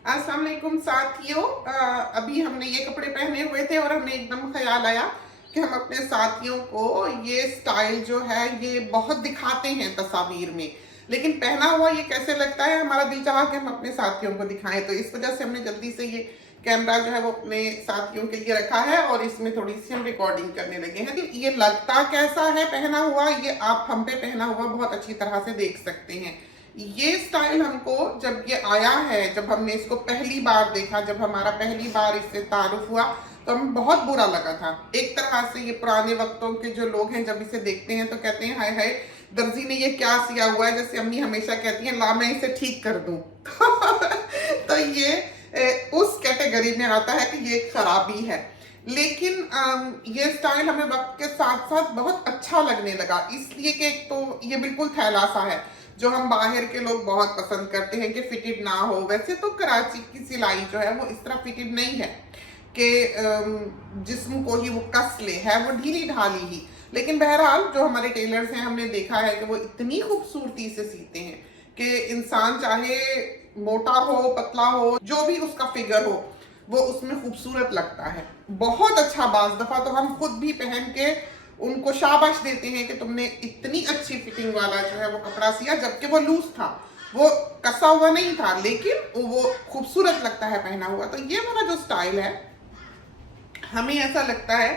अस्सलाम वालेकुम साथियों। अभी हमने ये कपड़े पहने हुए थे और हमें एकदम ख्याल आया कि हम अपने साथियों को ये स्टाइल जो है ये बहुत दिखाते हैं तस्वीर में, लेकिन पहना हुआ ये कैसे लगता है, हमारा दिल चाहा कि हम अपने साथियों को दिखाएं। तो इस वजह से हमने जल्दी से ये कैमरा जो है वो अपने साथियों के लिए रखा है और इसमें थोड़ी सी हम रिकॉर्डिंग करने लगे हैं। तो ये लगता कैसा है पहना हुआ, ये आप हम पे पहना हुआ बहुत अच्छी तरह से देख सकते हैं। ये स्टाइल हमको जब ये आया है, जब हमने इसको पहली बार देखा, जब हमारा पहली बार इससे तारुफ हुआ, तो हमें बहुत बुरा लगा था। एक तरह से ये पुराने वक्तों के जो लोग हैं जब इसे देखते हैं तो कहते हैं हाय हाय, दर्जी ने ये क्या सिया हुआ है। जैसे अम्मी हमेशा कहती हैं ला मैं इसे ठीक कर दूं। तो ये उस कैटेगरी में आता है कि ये खराबी है। लेकिन ये स्टाइल हमें वक्त के साथ साथ बहुत अच्छा लगने लगा, इसलिए कि एक तो ये बिल्कुल थैला सा है जो हम बाहर के लोग बहुत पसंद करते हैं कि फिटेड ना हो। वैसे तो कराची की सिलाई जो है वो इस तरह फिटेड नहीं है कि जिस्म को ही वो कस ले, है वो ढीली ढाली ही। लेकिन बहरहाल जो हमारे टेलर्स हैं हमने देखा है कि वो इतनी खूबसूरती से सीते हैं कि इंसान चाहे मोटा हो पतला हो, जो भी उसका फिगर हो, वो उसमें खूबसूरत लगता है। बहुत अच्छा, बाज दफा तो हम खुद भी पहन के उनको शाबाश देते हैं कि तुमने इतनी अच्छी फिटिंग वाला जो है वो कपड़ा सिया, जबकि वो लूज था, वो कसा हुआ नहीं था, लेकिन वो खूबसूरत लगता है पहना हुआ। तो ये वाला जो स्टाइल है, हमें ऐसा लगता है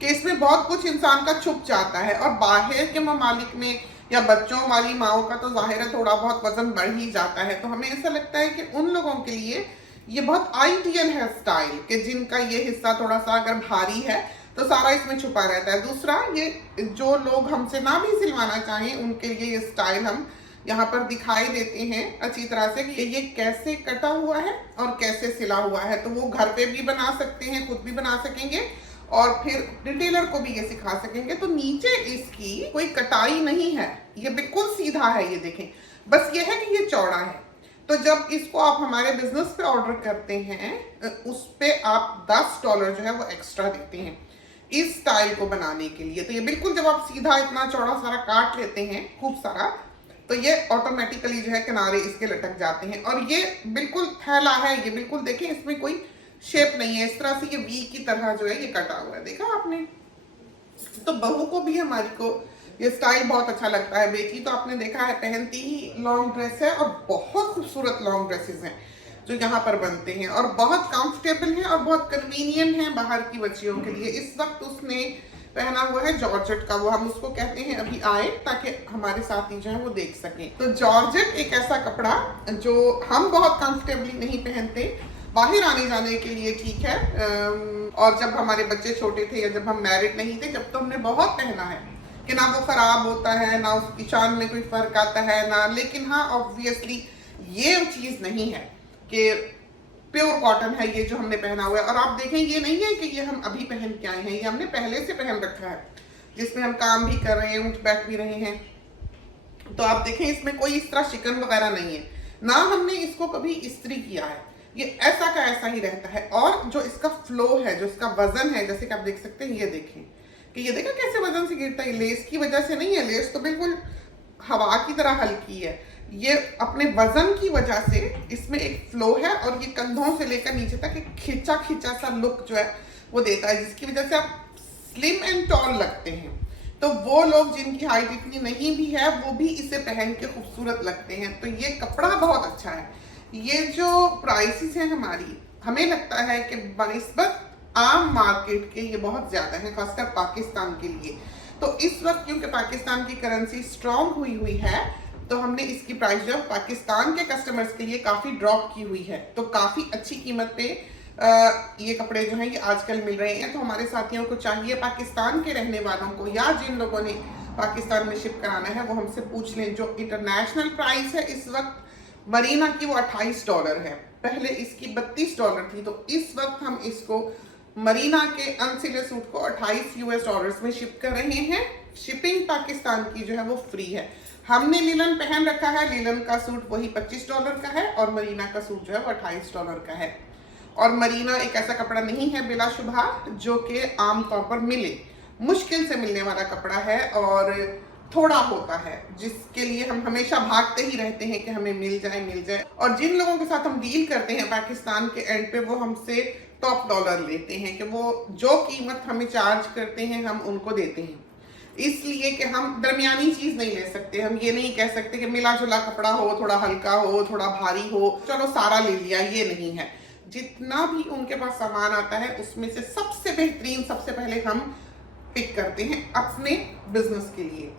कि इसमें बहुत कुछ इंसान का छुप जाता है। और बाहर के ममालिक में या बच्चों वाली माओ का तो जाहिर है थोड़ा बहुत वजन बढ़ ही जाता है। तो हमें ऐसा लगता है कि उन लोगों के लिए ये बहुत आइडियल है स्टाइल, कि जिनका ये हिस्सा थोड़ा सा अगर भारी है तो सारा इसमें छुपा रहता है। दूसरा, ये जो लोग हमसे ना भी सिलवाना चाहें उनके लिए ये स्टाइल हम यहाँ पर दिखाई देते हैं अच्छी तरह से कि ये कैसे कटा हुआ है और कैसे सिला हुआ है। तो वो घर पे भी बना सकते हैं, खुद भी बना सकेंगे और फिर रिटेलर को भी ये सिखा सकेंगे। तो नीचे इसकी कोई कटाई नहीं है, ये बिल्कुल सीधा है। ये देखें, बस ये है कि ये चौड़ा है। तो जब इसको आप हमारे बिजनेस पे ऑर्डर करते हैं, उस पे आप $10 जो है वो एक्स्ट्रा देते हैं इस स्टाइल को बनाने के लिए। तो ये बिल्कुल जब आप सीधा इतना चौड़ा सारा काट लेते हैं खूब सारा, तो ये ऑटोमेटिकली जो है किनारे इसके लटक जाते हैं। और ये बिल्कुल थैला है, ये बिल्कुल देखें इसमें कोई शेप नहीं है, इस तरह से ये वी की तरह जो है ये कटा हुआ है, देखा आपने। तो बहू को भी हमारी को ये स्टाइल बहुत अच्छा लगता है। बेटी तो आपने देखा है पहनती ही लॉन्ग ड्रेस है, और बहुत खूबसूरत लॉन्ग ड्रेसेस हैं जो यहाँ पर बनते हैं और बहुत कंफर्टेबल हैं और बहुत कन्वीनियंट हैं बाहर की बच्चियों के लिए। इस वक्त उसने पहना हुआ है जॉर्जेट का, वो हम उसको कहते हैं अभी आए ताकि हमारे साथी जो है वो देख सकें। तो जॉर्जेट एक ऐसा कपड़ा जो हम बहुत कंफर्टेबली नहीं पहनते, बाहर आने जाने के लिए ठीक है, और जब हमारे बच्चे छोटे थे या जब हम मैरिड नहीं थे, जब तो हमने बहुत पहना है कि ना वो खराब होता है, ना उसकी शान में कोई फर्क आता है ना। लेकिन हाँ, ऑब्वियसली ये चीज नहीं है कि प्योर कॉटन है ये जो हमने पहना हुआ है। और आप देखें, ये नहीं है कि ये हम अभी पहन के आए हैं, ये हमने पहले से पहन रखा है, जिसमें हम काम भी कर रहे हैं, उठ बैठ भी रहे हैं। तो आप देखें इसमें कोई इस तरह शिकन वगैरह नहीं है, ना हमने इसको कभी इस्त्री किया है, ये ऐसा का ऐसा ही रहता है। और जो इसका फ्लो है, जो इसका वजन है, जैसे कि आप देख सकते हैं, ये देखें कि ये देखा कैसे वजन से गिरता है। लेस की वजह से नहीं है, लेस तो बिल्कुल हवा की तरह हल्की है, ये अपने वजन की वजह से इसमें एक फ्लो है और ये कंधों से लेकर नीचे तक एक खिंचा खिंचा सा लुक जो है वो देता है, जिसकी वजह से आप स्लिम एंड टॉल लगते हैं। तो वो लोग जिनकी हाइट इतनी नहीं भी है वो भी इसे पहन के खूबसूरत लगते हैं। तो ये कपड़ा बहुत अच्छा है। ये जो प्राइसेस हैं हमारी, हमें लगता है कि बनिस्बत आम मार्केट के ये बहुत ज्यादा है, खासकर पाकिस्तान के लिए। तो इस वक्त क्योंकि पाकिस्तान की करेंसी स्ट्रांग हुई है, तो हमने इसकी प्राइस जो पाकिस्तान के कस्टमर्स के लिए काफी ड्रॉप की हुई है। तो काफी अच्छी कीमत पे ये कपड़े जो हैं ये आजकल मिल रहे हैं। तो हमारे साथियों को चाहिए, पाकिस्तान के रहने वालों को या जिन लोगों ने पाकिस्तान में शिप कराना है, वो हमसे पूछ लें। जो इंटरनेशनल प्राइस है इस वक्त मरीना की वो $28 है, पहले इसकी $32 थी। तो इस वक्त हम इसको मरीना के अनसिले सूट को $28 में शिप कर रहे हैं। शिपिंग पाकिस्तान की जो है वो फ्री है। हमने लीलन पहन रखा है, लीलन का सूट वही $25 का है और मरीना का सूट जो है वो $28 का है। और मरीना एक ऐसा कपड़ा नहीं है बिलाशुबहा जो कि आमतौर पर मिले, मुश्किल से मिलने वाला कपड़ा है। और थोड़ा होता है, जिसके लिए हम हमेशा भागते ही रहते हैं कि हमें मिल जाए मिल जाए। और जिन लोगों के साथ हम डील करते हैं पाकिस्तान के एंड पे, वो हमसे टॉप डॉलर लेते हैं कि वो जो कीमत हमें चार्ज करते हैं हम उनको देते हैं, इसलिए कि हम दरमियानी चीज नहीं ले सकते। हम ये नहीं कह सकते कि मिला जुला कपड़ा हो, थोड़ा हल्का हो, थोड़ा भारी हो, चलो सारा ले लिया, ये नहीं है। जितना भी उनके पास सामान आता है उसमें से सबसे बेहतरीन सबसे पहले हम पिक करते हैं अपने बिजनेस के लिए।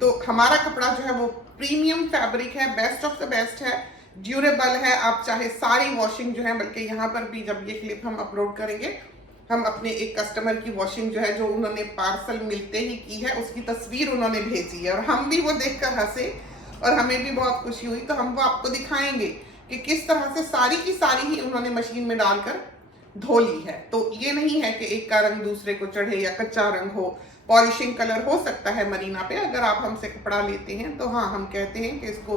तो हमारा कपड़ा जो है वो प्रीमियम फैब्रिक है, बेस्ट ऑफ द बेस्ट है, ड्यूरेबल है। आप चाहे सारी वॉशिंग जो है, बल्कि यहाँ पर भी जब ये क्लिप हम अपलोड करेंगे, हम अपने एक कस्टमर की वॉशिंग जो है, जो उन्होंने पार्सल मिलते ही की है, उसकी तस्वीर उन्होंने भेजी है और हम भी वो देखकर हंसे और हमें भी बहुत खुशी हुई। तो हम वो आपको दिखाएंगे कि किस तरह से सारी की सारी ही उन्होंने मशीन में डालकर धो ली है। तो ये नहीं है कि एक का रंग दूसरे को चढ़े या कच्चा रंग हो। पॉलिशिंग कलर हो सकता है मरीना पे, अगर आप हमसे कपड़ा लेते हैं तो हाँ, हम कहते हैं कि इसको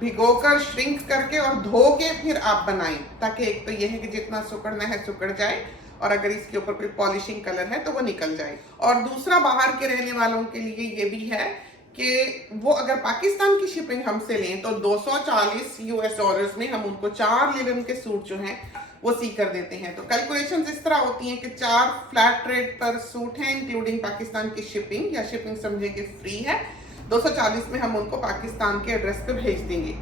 भिगोकर श्रिंक करके और धो के फिर आप बनाएं, ताकि एक तो यह है कि जितना सुकड़ना है सुकड़ जाए, और अगर इसके ऊपर कोई पॉलिशिंग कलर है तो वो निकल जाए। और दूसरा, बाहर के रहने वालों के लिए ये भी है कि वो अगर पाकिस्तान की शिपिंग हमसे लें तो 240 यूएस डॉलर्स में हम उनको 4 लिनन के सूट जो हैं वो सी कर देते हैं। तो कैलकुलेशन इस तरह होती हैं कि 4 फ्लैट रेट पर सूट हैं, इंक्लूडिंग पाकिस्तान की शिपिंग, या शिपिंग समझे कि फ्री है। 240 में हम उनको पाकिस्तान के एड्रेस पे भेज देंगे।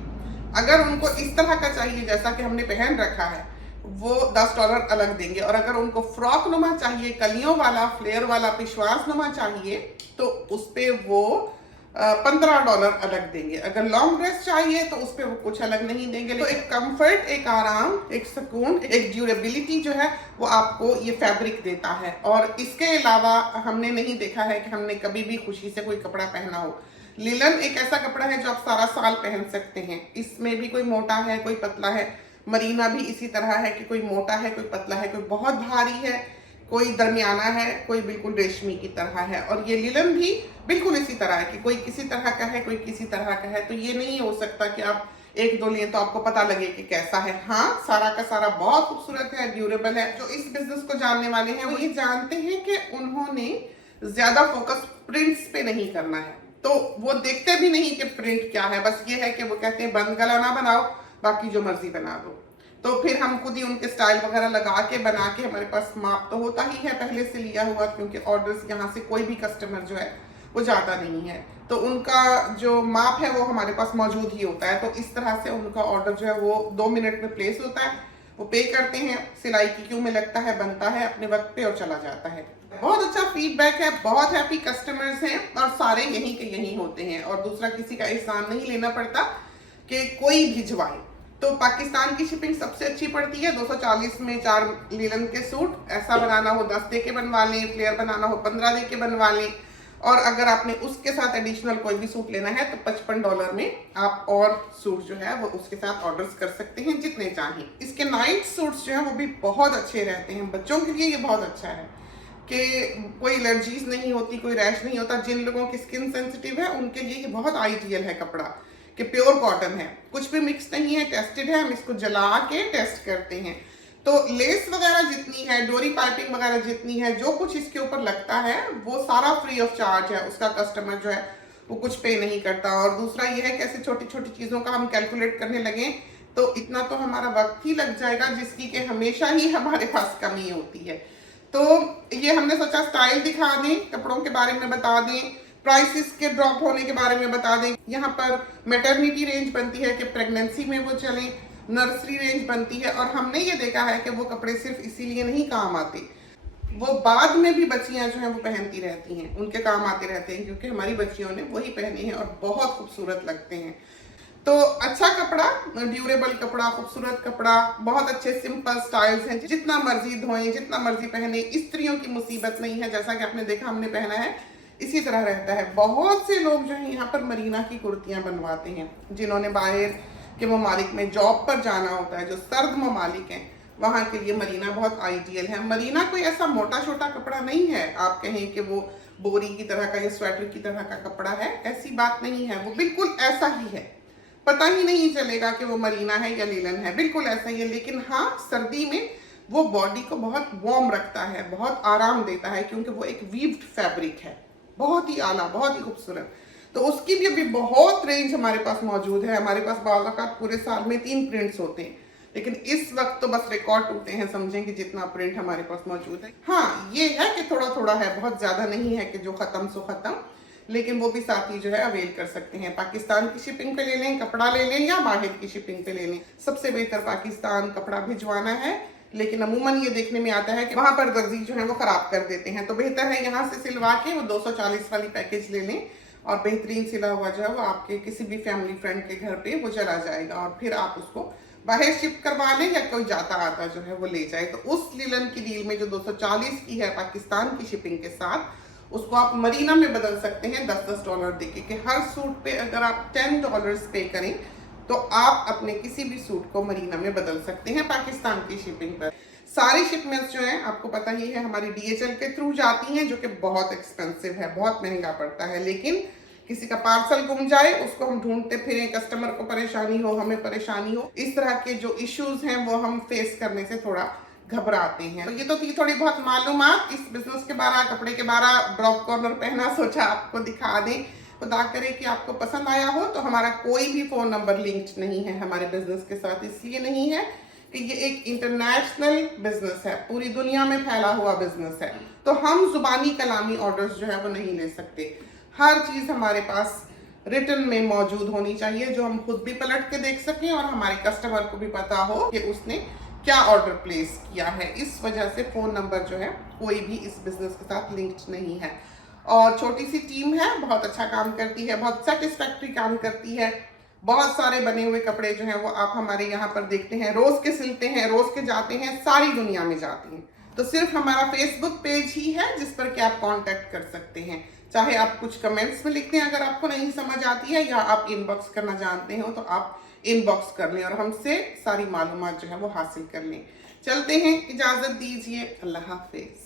अगर उनको इस तरह का चाहिए जैसा कि हमने पहन रखा है, वो $10 अलग देंगे। और अगर उनको फ्रॉक नुमा चाहिए, कलियों वाला, फ्लेयर वाला, पिशवास नुमा चाहिए, तो उस पे वो $15 अलग देंगे। अगर लॉन्ग ड्रेस चाहिए तो उस पर वो कुछ अलग नहीं देंगे। तो एक कंफर्ट, एक आराम, एक सुकून, एक ड्यूरेबिलिटी जो है वो आपको ये फैब्रिक देता है। और इसके अलावा हमने नहीं देखा है कि हमने कभी भी खुशी से कोई कपड़ा पहना हो। लिलन एक ऐसा कपड़ा है जो आप सारा साल पहन सकते हैं। इसमें भी कोई मोटा है, कोई पतला है। मरीना भी इसी तरह है कि कोई मोटा है, कोई पतला है, कोई बहुत भारी है, कोई दरमियाना है, कोई बिल्कुल रेशमी की तरह है। और ये लिलन भी बिल्कुल इसी तरह है कि कोई किसी तरह का है, कोई किसी तरह का है। तो ये नहीं हो सकता कि आप एक दो लें तो आपको पता लगे कि कैसा है। हाँ, सारा का सारा बहुत खूबसूरत है, ड्यूरेबल है। जो इस बिजनेस को जानने वाले हैं वो ये जानते हैं कि उन्होंने ज्यादा फोकस प्रिंट्स पे नहीं करना है। तो वो देखते भी नहीं कि प्रिंट क्या है, बस ये है कि वो कहते हैं बंद गला ना बनाओ, बाकी जो मर्जी बना दो। तो फिर हम खुद ही उनके स्टाइल वगैरह लगा के बना के, हमारे पास माप तो होता ही है पहले से लिया हुआ, क्योंकि ऑर्डर्स यहाँ से कोई भी कस्टमर जो है वो जाता नहीं है, तो उनका जो माप है वो हमारे पास मौजूद ही होता है। तो इस तरह से उनका ऑर्डर जो है वो 2 मिनट में प्लेस होता है। वो पे करते हैं, सिलाई की क्यू में लगता है, बनता है अपने वक्त पे और चला जाता है। बहुत अच्छा फीडबैक है, बहुत हैप्पी कस्टमर्स हैं और सारे यहीं के यहीं होते हैं। और दूसरा, किसी का एहसान नहीं लेना पड़ता कि कोई भिजवाए। तो पाकिस्तान की शिपिंग सबसे अच्छी पड़ती है। 240 में 4 लीलन के सूट, ऐसा बनाना हो 10 दे के बनवा लें, फ्लेयर बनाना हो 15 दे के बनवा लें। और अगर आपने उसके साथ एडिशनल कोई भी सूट लेना है तो $55 में आप और सूट जो है वो उसके साथ ऑर्डर्स कर सकते हैं, जितने चाहें। इसके नाइट सूट्स जो है वो भी बहुत अच्छे रहते हैं। बच्चों के लिए ये बहुत अच्छा है कि कोई एलर्जीज नहीं होती, कोई रैश नहीं होता। जिन लोगों की स्किन सेंसिटिव है उनके लिए ये बहुत आइडियल है कपड़ा, कि प्योर कॉटन है, कुछ भी मिक्स नहीं है, टेस्टेड है। हम इसको जला के टेस्ट करते हैं। तो लेस वगैरह जितनी है, डोरी पाइपिंग वगैरह जितनी है, जो कुछ इसके ऊपर लगता है वो सारा फ्री ऑफ चार्ज है। उसका कस्टमर जो है वो कुछ पे नहीं करता। और दूसरा ये है कि ऐसे छोटी छोटी चीज़ों का हम कैलकुलेट करने लगे तो इतना तो हमारा वक्त ही लग जाएगा, जिसकी कि हमेशा ही हमारे पास कमी होती है। तो ये हमने सोचा स्टाइल दिखा दें, कपड़ों के बारे में बता दें, प्राइसेस के ड्रॉप होने के बारे में बता दें। यहाँ पर मैटरनिटी रेंज बनती है कि प्रेगनेंसी में वो चलें, नर्सरी रेंज बनती है। और हमने ये देखा है कि वो कपड़े सिर्फ इसीलिए नहीं काम आते, वो बाद में भी बच्चियां जो हैं वो पहनती रहती हैं, उनके काम आते रहते हैं, क्योंकि हमारी बच्चियों ने वही पहने हैं और बहुत खूबसूरत लगते हैं। तो अच्छा कपड़ा, ड्यूरेबल कपड़ा, खूबसूरत कपड़ा, बहुत अच्छे सिंपल स्टाइल्स हैं, जितना मर्जी धोएं, जितना मर्जी पहने, स्त्रियों की मुसीबत नहीं है। जैसा कि आपने देखा हमने पहना है इसी तरह रहता है। बहुत से लोग जो है यहाँ पर मरीना की कुर्तियां बनवाते हैं, जिन्होंने बाहर के ममालिक में जॉब पर जाना होता है, जो सर्द ममालिक हैं, वहाँ के लिए मरीना बहुत आइडियल है। मरीना कोई ऐसा मोटा छोटा कपड़ा नहीं है, आप कहें कि वो बोरी की तरह का या स्वेटर की तरह का कपड़ा है, ऐसी बात नहीं है। वो बिल्कुल ऐसा ही है, पता ही नहीं चलेगा कि वो मरीना है या लीलन है, बिल्कुल ऐसा ही है। लेकिन हाँ, सर्दी में वो बॉडी को बहुत वार्म रखता है, बहुत आराम देता है, क्योंकि वो एक वीव्ड फैब्रिक है, बहुत ही आला, बहुत ही खूबसूरत। तो उसकी भी अभी बहुत रेंज हमारे पास मौजूद है। हमारे पास बाज़ औक़ात पूरे साल में 3 प्रिंट्स होते हैं, लेकिन इस वक्त तो बस रिकॉर्ड टूटे हैं, समझें कि जितना प्रिंट हमारे पास मौजूद है। हाँ, ये है कि थोड़ा थोड़ा है, बहुत ज़्यादा नहीं है कि जो ख़त्म सो ख़त्म, लेकिन वो भी साथी जो है अवेल कर सकते हैं। पाकिस्तान की शिपिंग पे ले लें, कपड़ा ले लें, या बाहर की शिपिंग पे ले लें। सबसे बेहतर पाकिस्तान कपड़ा भिजवाना है, लेकिन अमूमन ये देखने में आता है कि वहाँ पर दर्जी जो है वो ख़राब कर देते हैं। तो बेहतर है यहाँ से सिलवा के वो 240 वाली पैकेज ले लें, और बेहतरीन सिला हुआ जो है वो आपके किसी भी फैमिली फ्रेंड के घर पे वो चला जाएगा, और फिर आप उसको बाहर शिप करवा लें या कोई जाता आता जो है वो ले जाए। तो उस लिलन की डील में जो 240 की है पाकिस्तान की शिपिंग के साथ, उसको आप मरीना में बदल सकते हैं $10-10 देके, कि हर सूट पे अगर आप $10 पे करें तो आप अपने किसी भी सूट को मरीना में बदल सकते हैं पाकिस्तान की शिपिंग पर। सारी शिपमेंट्स जो हैं आपको पता ही है हमारी DHL के थ्रू जाती हैं, जो कि बहुत एक्सपेंसिव है, बहुत महंगा पड़ता है। लेकिन किसी का पार्सल गुम जाए, उसको हम ढूंढते फिरें, कस्टमर को परेशानी हो, हमें परेशानी हो, इस तरह के जो इश्यूज हैं वो हम फेस करने से थोड़ा घबराते हैं। तो ये तो थी थोड़ी बहुत मालूमात इस बिजनेस के बारे, कपड़े के बारे। ब्लॉग कॉर्नर पहना, सोचा आपको दिखा दें। खुदा करे कि आपको पसंद आया हो। तो हमारा कोई भी फ़ोन नंबर लिंक्ड नहीं है हमारे बिजनेस के साथ, इसलिए नहीं है कि ये एक इंटरनेशनल बिजनेस है, पूरी दुनिया में फैला हुआ बिजनेस है। तो हम जुबानी कलामी ऑर्डर्स जो है वो नहीं ले सकते। हर चीज़ हमारे पास रिटर्न में मौजूद होनी चाहिए, जो हम खुद भी पलट के देख सकें और हमारे कस्टमर को भी पता हो कि उसने क्या ऑर्डर प्लेस किया है। इस वजह से फ़ोन नंबर जो है कोई भी इस बिज़नेस के साथ लिंक्ड नहीं है। और छोटी सी टीम है, बहुत अच्छा काम करती है, बहुत सेटिस्फैक्ट्री काम करती है। बहुत सारे बने हुए कपड़े जो हैं वो आप हमारे यहाँ पर देखते हैं, रोज़ के सिलते हैं, रोज़ के जाते हैं, सारी दुनिया में जाती हैं। तो सिर्फ हमारा फेसबुक पेज ही है जिस पर कि आप कांटेक्ट कर सकते हैं। चाहे आप कुछ कमेंट्स में लिखते हैं अगर आपको नहीं समझ आती है, या आप इनबॉक्स करना जानते हो तो आप इनबॉक्स कर लें और हमसे सारी मालूमात जो है वो हासिल कर लें। चलते हैं, इजाज़त दीजिए, अल्लाह हाफिज़।